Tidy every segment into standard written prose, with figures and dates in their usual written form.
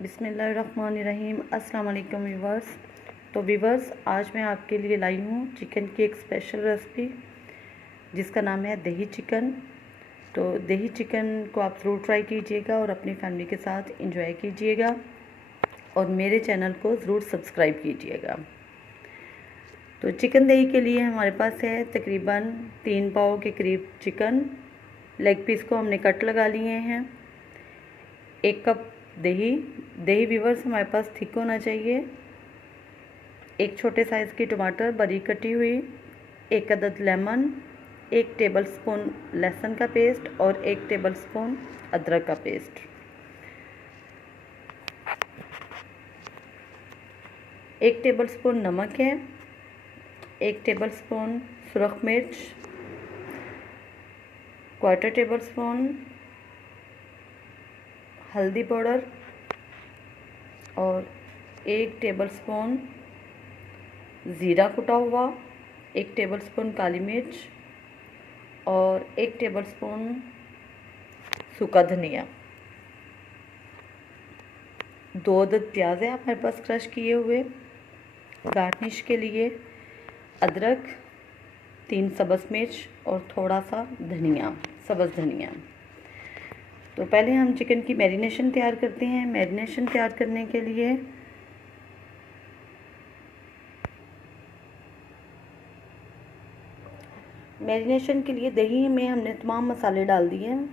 बिस्मिल्लाहिर्रहमानिर्रहीम। अस्सलाम वालेकुम व्यूवर्स। तो व्यूवर्स, आज मैं आपके लिए लाई हूँ चिकन की एक स्पेशल रेसिपी जिसका नाम है दही चिकन। तो दही चिकन को आप ज़रूर ट्राई कीजिएगा और अपनी फैमिली के साथ एंजॉय कीजिएगा और मेरे चैनल को ज़रूर सब्सक्राइब कीजिएगा। तो चिकन दही के लिए हमारे पास है तकरीबन 3 पाव के करीब चिकन। लेग पीस को हमने कट लगा लिए हैं। 1 कप दही व्यूवर्स हमारे पास थिक होना चाहिए। 1 छोटे साइज़ की टमाटर बारीक कटी हुई, 1 अदद लेमन, 1 टेबलस्पून लहसुन का पेस्ट और 1 टेबलस्पून अदरक का पेस्ट, 1 टेबलस्पून नमक है, 1 टेबलस्पून सुरख मिर्च, 1/4 टेबलस्पून हल्दी पाउडर और 1 टेबलस्पून ज़ीरा कुटा हुआ, 1 टेबलस्पून काली मिर्च और 1 टेबलस्पून सूखा धनिया। 2 अदद प्याज है हमारे पास क्रश किए हुए। गार्निश के लिए अदरक, 3 सब्ज़ मिर्च और थोड़ा सा धनिया, सब्ज़ धनिया। तो पहले हम चिकन की मैरिनेशन तैयार करते हैं। मैरिनेशन तैयार करने के लिए दही में हमने तमाम मसाले डाल दिए हैं।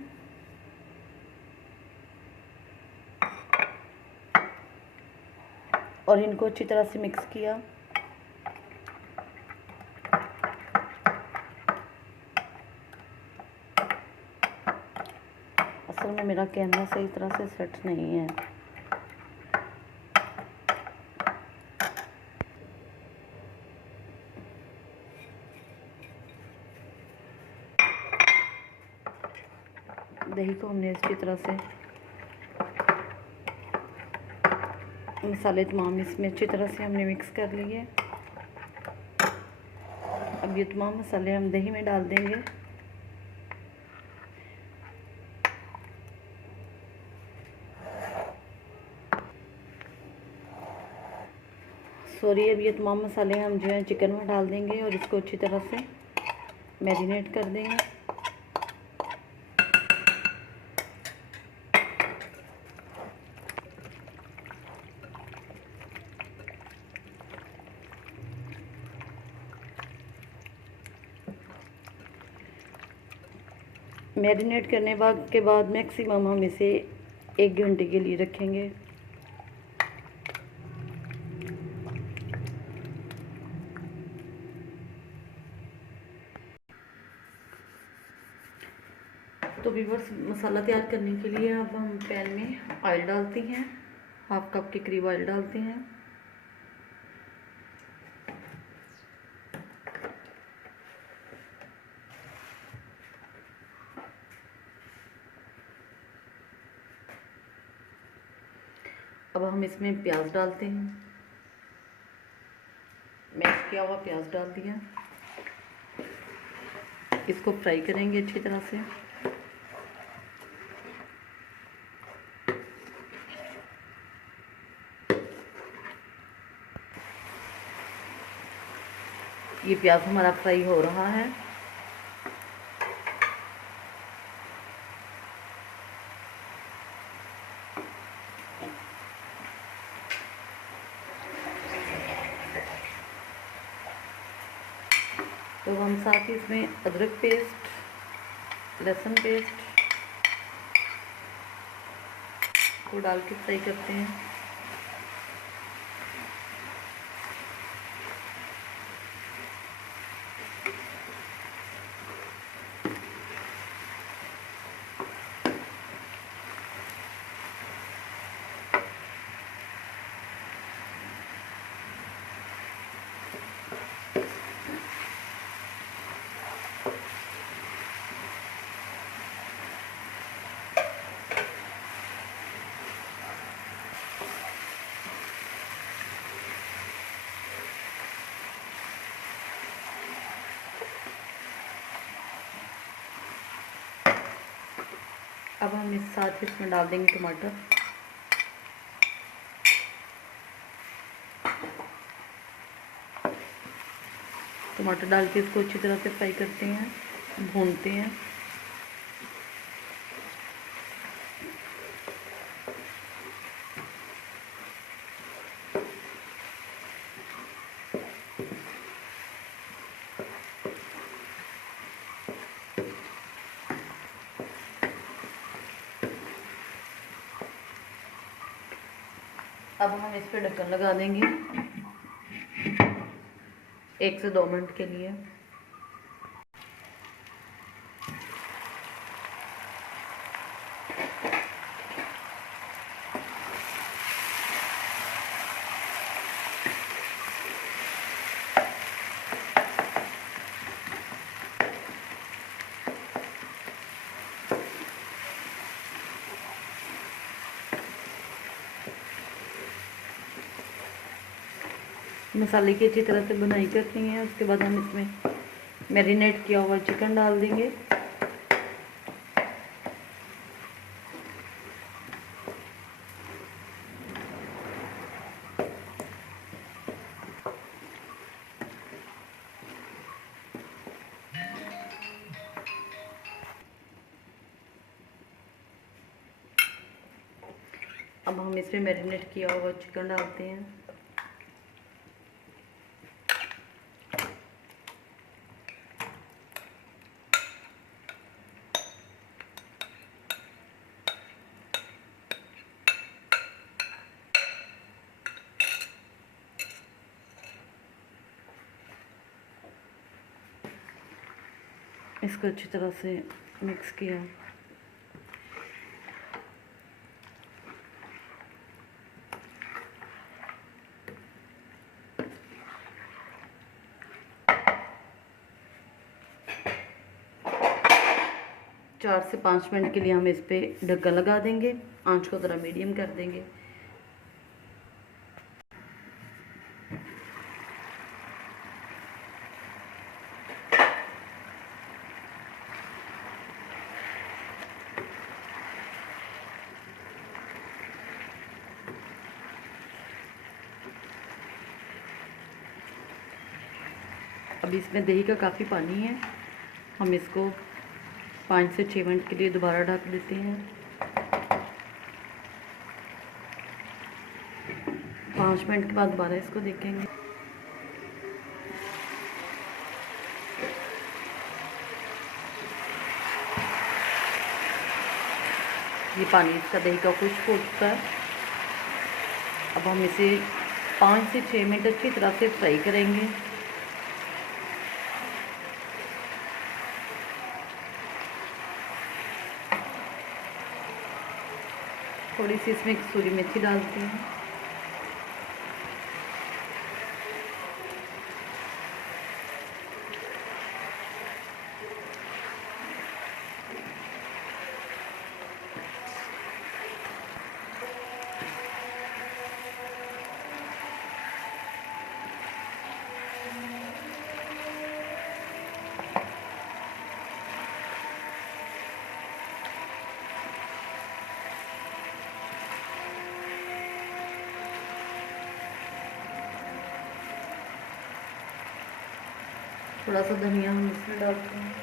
और इनको अच्छी तरह से मिक्स किया। असल में मेरा कैमरा सही तरह से सेट नहीं है। दही को हमने इसकी तरह से मसाले तमाम इसमें अच्छी तरह से हमने मिक्स कर लिए। अब ये तमाम मसाले हम दही में डाल देंगे। अब ये तमाम मसाले हम जो है चिकन में डाल देंगे और इसको अच्छी तरह से मैरिनेट कर देंगे। मैरिनेट करने के बाद मैक्सिमम हम इसे 1 घंटे के लिए रखेंगे। तो व्यूअर्स, मसाला तैयार करने के लिए अब हम पैन में ऑयल डालते हैं। 1/2 कप के करीब ऑयल डालते हैं। अब हम इसमें प्याज डालते हैं। मैश किया हुआ प्याज डाल दिया। इसको फ्राई करेंगे अच्छी तरह से। ये प्याज हमारा फ्राई हो रहा है। तो हम साथ ही इसमें अदरक पेस्ट, लहसुन पेस्ट को डाल के फ्राई करते हैं। अब हम इस साथ इसमें डाल देंगे टमाटर। टमाटर डाल के इसको अच्छी तरह से फ्राई करते हैं, भूनते हैं। अब हम इस पर ढक्कन लगा देंगे 1 से 2 मिनट के लिए। मसाले की अच्छी तरह से बुनाई करनी है। उसके बाद हम इसमें मैरिनेट किया हुआ चिकन डाल देंगे। अब हम इसमें मैरिनेट किया हुआ चिकन डालते हैं। इसको अच्छी तरह से मिक्स किया। चार से 5 मिनट के लिए हम इस पे ढक्कन लगा देंगे। आंच को ज़रा मीडियम कर देंगे। अब इसमें दही का काफ़ी पानी है। हम इसको 5 से 6 मिनट के लिए दोबारा ढक देते हैं। 5 मिनट के बाद दोबारा इसको देखेंगे। ये पानी इसका दही का खुश्क हो चुका है। अब हम इसे 5 से 6 मिनट अच्छी तरह से फ्राई करेंगे। थोड़ी सी इसमें कसूरी मेथी डालते हैं। थोड़ा सा धनिया हम इसमें डालते हैं।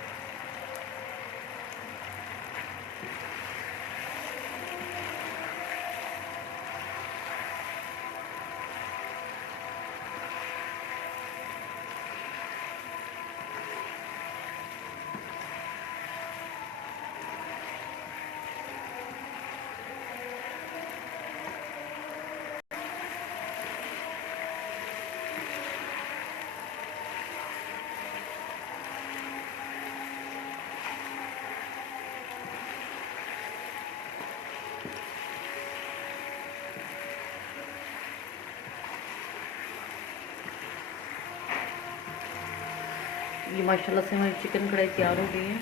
ये माशाल्लाह से हमारी चिकन कढ़ाई तैयार हो गई है।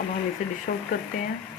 अब हम इसे डिश आउट करते हैं।